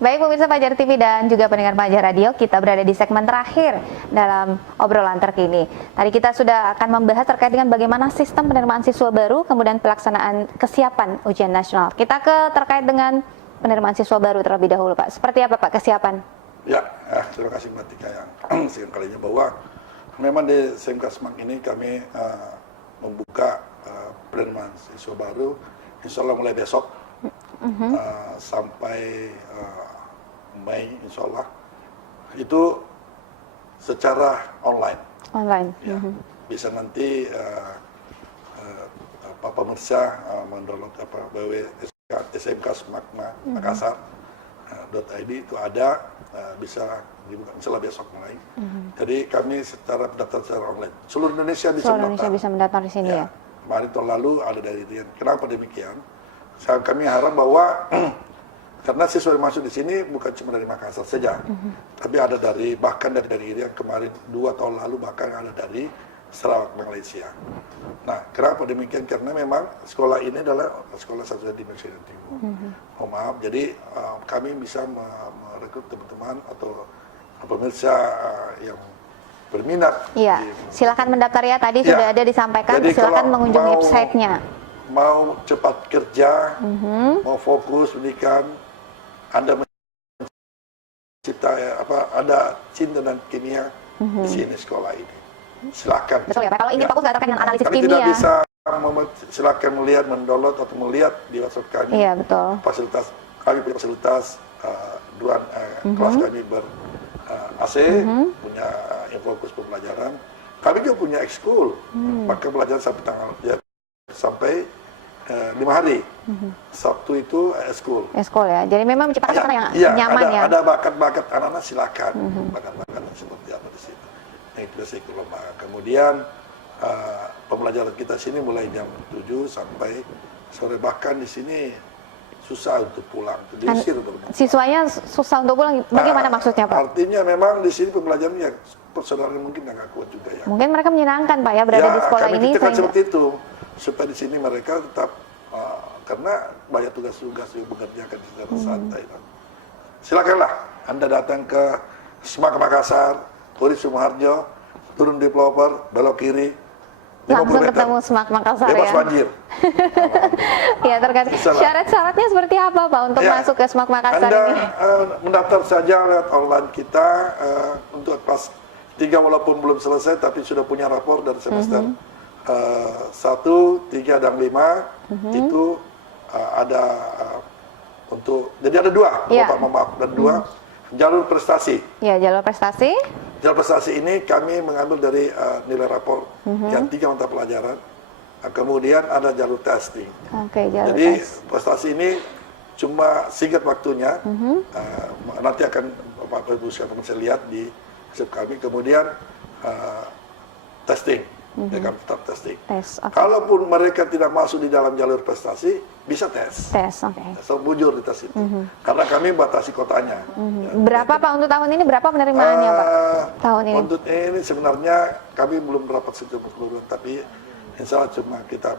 Baik pemirsa Fajar TV dan juga pendengar Fajar Radio, kita berada di segmen terakhir dalam obrolan terkini. Tadi kita sudah akan membahas terkait dengan bagaimana sistem penerimaan siswa baru, kemudian pelaksanaan kesiapan ujian nasional. Kita terkait dengan penerimaan siswa baru terlebih dahulu, Pak. Seperti apa Pak kesiapan? Ya, terima kasih Mbak Tika yang sekian kalinya bahwa memang di SMK Semak ini kami membuka penerimaan siswa baru, insya Allah mulai besok sampai Mei, insya Allah itu secara online. Ya, bisa nanti pemirsa mendownload SMK Semak Makassar.id itu ada, bisa dibuka insya Allah besok mulai. Jadi kami secara pendaftaran secara online. Seluruh Indonesia bisa mendaftar di sini ya. Kemarin tahun lalu ada dari Rian. Kenapa demikian? Kami harap bahwa karena siswa yang masuk di sini bukan cuma dari Makassar saja, tapi ada bahkan dari Irian kemarin 2 tahun lalu bahkan ada dari Sarawak, Malaysia. Nah, kenapa demikian? Karena memang sekolah ini adalah sekolah satu di Malaysia Timur. Maaf, jadi kami bisa merekrut teman-teman atau pemirsa yang berminat. Iya, silakan mendaftar ya. Tadi sudah ada disampaikan. Jadi silakan mengunjungi websitenya. Mau cepat kerja, mau fokus pendidikan, Anda mencipta ada cinta dan kimia di sini sekolah ini. Silakan. Betul ya, Pak. Kalau ingin fokus terkait dengan analisis kami kimia. Tidak bisa silakan melihat, mendownload atau melihat di website kami. Iya, betul. Fasilitas kami punya fasilitas kelas kami ber AC, punya yang fokus pembelajaran. Kami juga punya ekskul, maka belajar sampai 5 hari. Sabtu itu ekskul. Ekskul ya. Jadi memang menciptakan suasana yang nyaman ya. Ada bakat-bakat anak-anak silakan. Bakat-bakat seperti apa di situ. Yang kita ikut lomba. Kemudian pembelajaran kita sini mulai jam 7 sampai sore, bahkan di sini susah untuk pulang. Siswanya susah untuk pulang. Bagaimana maksudnya, Pak? Artinya memang di sini pembelajarannya persaudaraan mungkin agak kuat juga ya. Mungkin mereka menyenangkan Pak ya berada di sekolah ini. Kita seperti itu supaya di sini mereka tetap karena banyak tugas-tugas yang bekerjakan secara santai. Silakanlah Anda datang ke Semak Makassar, Uri Sumoharjo, turun di Pelopor, belok kiri. Langsung ketemu Semak Makassar ya. Bebas banjir. Ya, terkait syarat-syaratnya seperti apa Pak untuk masuk ke Semak Makassar Anda, ini? Mendaftar saja lewat online kita untuk kelas 3 walaupun belum selesai tapi sudah punya rapor dari semester 1, 3 dan 5 itu ada untuk, jadi ada 2 dan 2 jalur prestasi. Ya, jalur prestasi. Jalur prestasi ini kami mengambil dari nilai rapor yang 3 mata pelajaran. Kemudian ada jalur testing. Jadi prestasi ini cuma singkat waktunya. Nanti akan Bapak Ibu sekalian bisa lihat di website kami. Kemudian testing. Ya, kami tetap testing. Kalaupun mereka tidak masuk di dalam jalur prestasi, bisa tes. Bujur di tes itu. Karena kami batasi kotanya. Berapa Pak untuk tahun ini? Berapa penerimaannya Pak? Tahun ini? Untuk ini sebenarnya kami belum dapat secara keseluruhan, tapi insya Allah cuma kita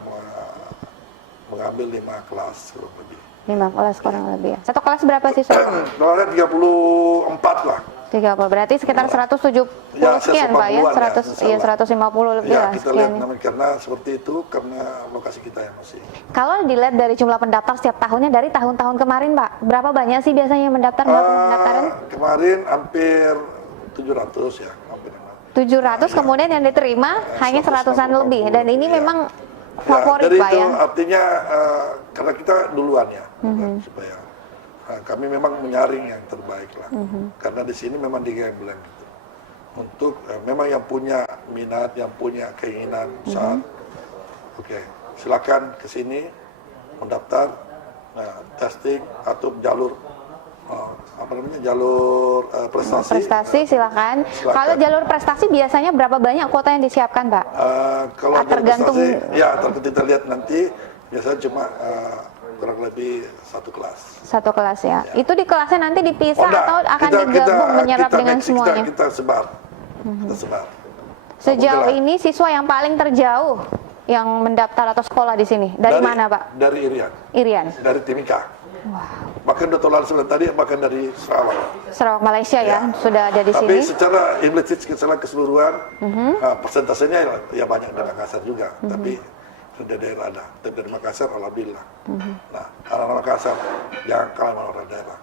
mengambil 5 kelas kurang lebih. 5 kelas kurang lebih ya. Satu kelas berapa sih? Kelasnya 34 lah. 30, berarti sekitar 170 sekian Pak ya? 150 lebih lah kita lihat karena seperti itu, karena lokasi kita yang masih. Kalau dilihat dari jumlah pendaftar setiap tahunnya dari tahun-tahun kemarin Pak, berapa banyak sih biasanya yang mendaftar pendaftaran? Kemarin hampir 700 ya. 700, kemudian yang diterima hanya 100-an lebih, dan ini memang favorit Pak ya? Artinya karena kita duluan ya, supaya kami memang menyaring yang terbaik lah, karena di sini memang digamblang gitu. Untuk memang yang punya minat, yang punya keinginan besar, silakan ke sini mendaftar, testing atau jalur jalur prestasi. Silakan. Kalau jalur prestasi biasanya berapa banyak kuota yang disiapkan Pak? Kalau tergantung prestasi, ya kita lihat nanti biasanya cuma kurang lebih 1 kelas. 1 kelas ya. Itu di kelasnya nanti dipisah atau akan digabung menyerap dengan semuanya? Kita sebar. Sejauh ini siswa yang paling terjauh yang mendaftar atau sekolah di sini dari mana Pak? Dari Irian. Dari Timika. Wow. bahkan Dr. Lalu sebentar tadi bahkan dari Sarawak. Sarawak Malaysia ya, sudah ada di Tapi sini. secara implicit secara keseluruhan persentasenya ya banyak dari Makassar juga, tapi dari daerah ada. Tapi dari Makassar alhamdulillah. Nah, orang Makassar jangan kalah sama orang daerah.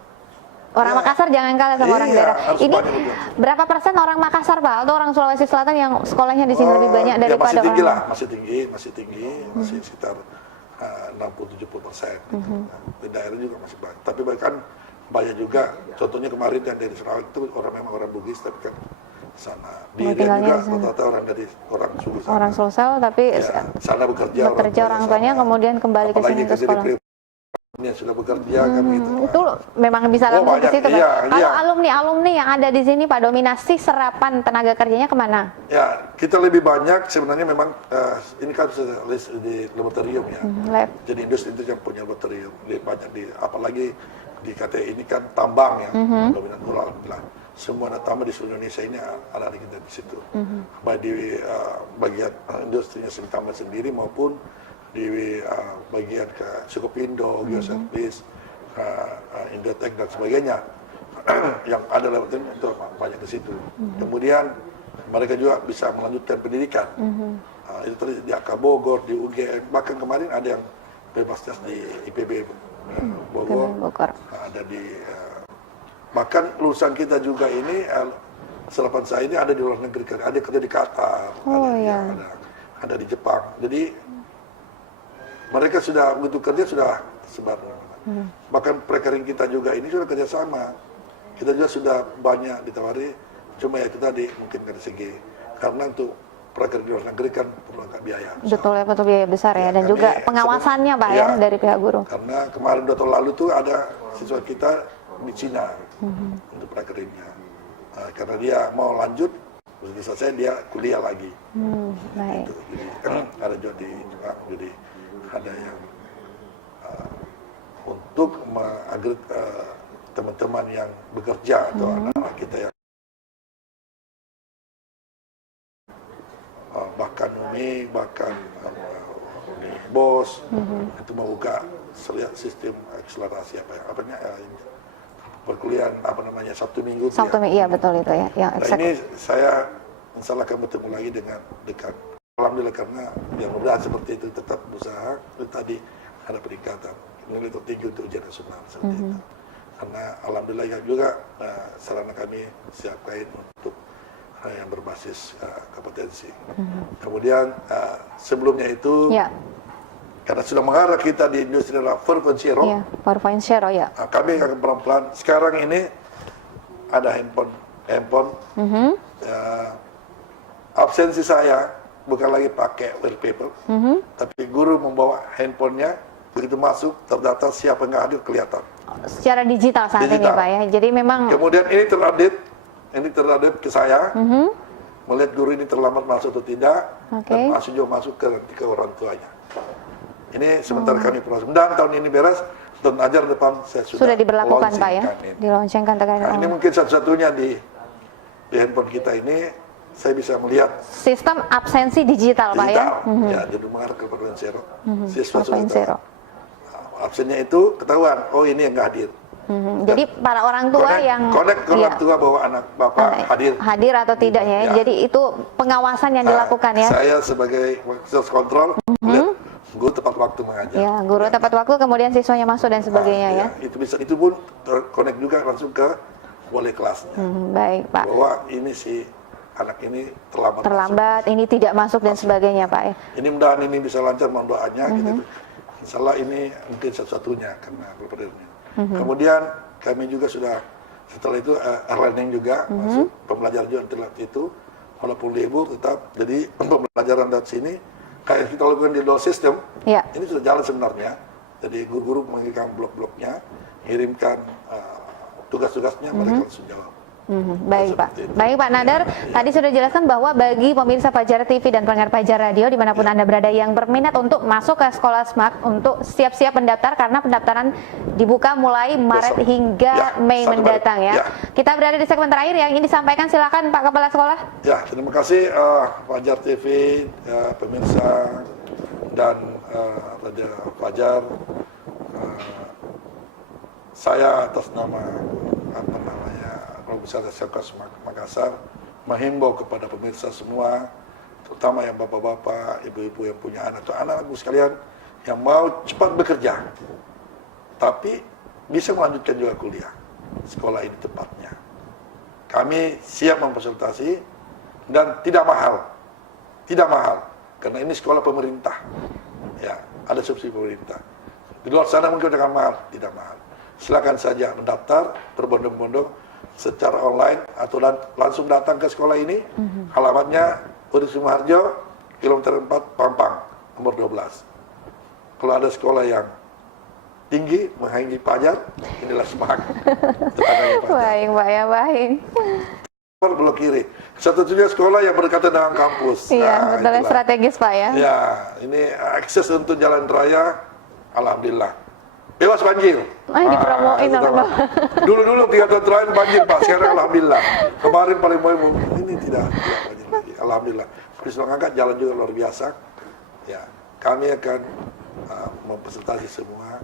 Orang Makassar jangan kalah sama orang daerah. harus Ini banyak juga. berapa persen orang Makassar Pak atau orang Sulawesi Selatan yang sekolahnya di sini lebih banyak Ya daripada masih tinggi orang? lah, masih tinggi, masih sekitar 60-70%. Di daerah juga masih banyak. Tapi bahkan banyak juga, contohnya kemarin yang dari Sarawak itu memang orang Bugis, tapi kan sana. Di Irian juga rata-rata orang suku sana. Orang Sulsel tapi Ya, sana bekerja orang tuanya sana. kemudian kembali ke sini Apalagi ke kerja di sekolah. yang sudah bekerja kan gitu. Itu memang bisa langsung ke banyak, situ Pak. iya, Kalau iya. alumni yang ada di sini Pak, dominasi serapan tenaga kerjanya kemana? Ya, kita lebih banyak sebenarnya memang ini kan di laboratorium ya. Lab. Jadi industri itu yang punya laboratorium. Lebih banyak apalagi di KTI ini kan tambang ya, dominan alhamdulillah. Semua anak tambang di seluruh Indonesia ini ada di kita di situ. Baik di bagian industrinya tambang sendiri maupun di bagian ke Sukopindo, Geoservice, Indotech dan sebagainya yang ada laboratorium itu banyak di situ. Kemudian mereka juga bisa melanjutkan pendidikan. Itu tadi di AK Bogor, di UGM, bahkan kemarin ada yang bebas tes di IPB Bogor. Ada di bahkan lulusan kita juga ini serapan saya ini ada di luar negeri, ada kerja di Qatar, ada di Jepang. Jadi mereka sudah begitu kerja sudah sebar. Bahkan precaring kita juga ini sudah kerjasama. Kita juga sudah banyak ditawari. Cuma ya itu tadi mungkin dari segi karena untuk precaring di luar negeri kan perlu agak biaya. Betul ya, betul biaya besar ya, dan juga pengawasannya Pak ya dari pihak guru. Karena kemarin 2 tahun lalu tuh ada siswa kita di Cina untuk precaringnya. Karena dia mau lanjut, begitu selesai dia kuliah lagi. Baik. Gitu. Jadi ada juga di Jepang, jadi ada yang untuk mengagar teman-teman yang bekerja atau anak-anak kita yang bahkan Umi, bahkan bos itu membuka sistem akselerasi perkuliahan Sabtu Minggu. Iya betul itu ya. Yang Nah, ini saya insya Allah akan bertemu lagi dengan dekat. Alhamdulillah karena yang mudah seperti itu tetap berusaha. Itu tadi ada peningkatan nilai tinggi untuk ujian nasional seperti itu. Karena alhamdulillah yang juga sarana kami siapkan untuk yang berbasis kompetensi. Kemudian sebelumnya itu karena sudah mengarah kita di industri adalah 4.0. Iya, 4.0 ya. Kami akan pelan-pelan. Sekarang ini ada handphone. Absensi saya bukan lagi pakai wallpaper, tapi guru membawa handphonenya, begitu masuk terdata siapa yang hadir kelihatan. Secara digital saat ini Pak ya. Jadi memang. Kemudian ini terupdate ke saya, melihat guru ini terlambat masuk atau tidak, dan masuk juga masuk ke orang tuanya. Ini sebentar kami proses. Dan tahun ini beres, tahun ajar depan saya sudah diberlakukan Pak ya, diloncengkan terkait. Ini mungkin satu-satunya di handphone kita ini. Saya bisa melihat sistem absensi digital Pak ya. Ya, jadi mengarah ke 4.0. Siswa sudah tahu. Absennya itu ketahuan, oh ini yang nggak hadir. Jadi para orang tua yang orang tua bahwa anak bapak hadir atau tidak ya. Jadi itu pengawasan yang dilakukan ya. Saya sebagai sales control lihat guru tepat waktu mengajar. Ya, guru tepat waktu kemudian siswanya masuk dan sebagainya ya. Itu pun terkonek juga langsung ke wali kelasnya. Baik Pak. Bahwa ini si anak ini terlambat, ini tidak masuk dan sebagainya Pak ya. Ini mudah-mudahan ini bisa lancar mohon doanya gitu. Insya Allah ini mungkin satu-satunya karena berperiode. Kemudian kami juga sudah setelah itu learning juga masuk pembelajaran juga itu walaupun libur tetap jadi pembelajaran dari sini kayak kita lakukan di dual system ini sudah jalan sebenarnya. Jadi guru-guru mengirimkan blok-bloknya, mengirimkan tugas-tugasnya mereka langsung jawab. Baik Pak. Baik Pak Nadar, tadi sudah jelaskan bahwa bagi pemirsa Fajar TV dan pendengar Fajar Radio dimanapun Anda berada yang berminat untuk masuk ke Sekolah Smart untuk siap-siap mendaftar karena pendaftaran dibuka mulai Maret hingga Mei mendatang ya. Kita berada di segmen terakhir yang ingin disampaikan, silakan Pak Kepala Sekolah. Ya, terima kasih Fajar TV, pemirsa dan Radio Fajar. saya atas nama Guru Besar SMK Makassar menghimbau kepada pemirsa semua, terutama yang bapak-bapak, ibu-ibu yang punya anak atau anak-anakku sekalian yang mau cepat bekerja, tapi bisa melanjutkan juga kuliah. Sekolah ini tempatnya. Kami siap memfasilitasi dan tidak mahal, karena ini sekolah pemerintah. Ya, ada subsidi pemerintah. Di luar sana mungkin akan mahal, tidak mahal. Silakan saja mendaftar berbondong-bondong secara online atau langsung datang ke sekolah ini. Alamatnya Udi Sumarjo, kilometer 4 Pampang, nomor 12. Kalau ada sekolah yang tinggi, menghalangi pajak, inilah semangat. Baik, Pak ya, baik. Belok kiri. Satu-satunya sekolah yang berdekatan dengan kampus. Iya, betul, strategis Pak ya. Ya, ini akses untuk jalan raya, alhamdulillah. Bebas banjir. Dipromoin oleh Bapak. Dulu 3 tahun terakhir banjir Pak, sekarang alhamdulillah. Kemarin paling mau ini tidak banjir lagi, alhamdulillah. Di Sulawangkat jalan juga luar biasa. Ya, kami akan memfasilitasi semua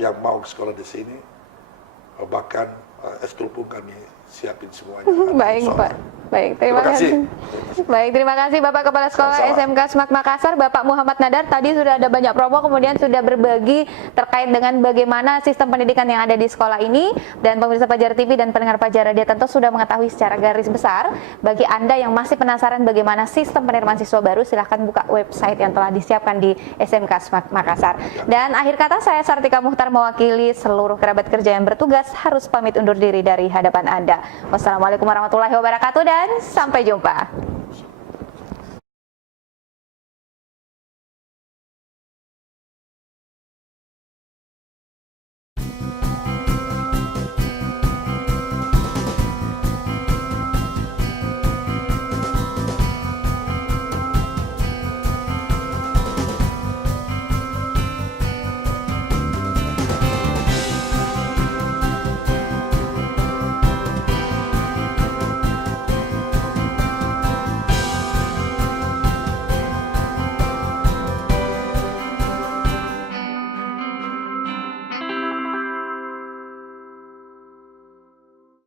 yang mau sekolah di sini, bahkan ekskul pun kami siapin semuanya. Baik Pak, baik, terima kasih. Baik, terima kasih Bapak Kepala Sekolah SMK SMAK Makassar, Bapak Muhammad Nadar. Tadi sudah ada banyak promo, kemudian sudah berbagi terkait dengan bagaimana sistem pendidikan yang ada di sekolah ini. Dan pemirsa Fajar TV dan pendengar Fajar Radio tentu sudah mengetahui secara garis besar. Bagi Anda yang masih penasaran bagaimana sistem penerimaan siswa baru, silahkan buka website yang telah disiapkan di SMK SMAK Makassar. Dan akhir kata, saya Sartika Muhtar mewakili seluruh kerabat kerja yang bertugas harus pamit undur diri dari hadapan Anda. Wassalamualaikum warahmatullahi wabarakatuh dan sampai jumpa.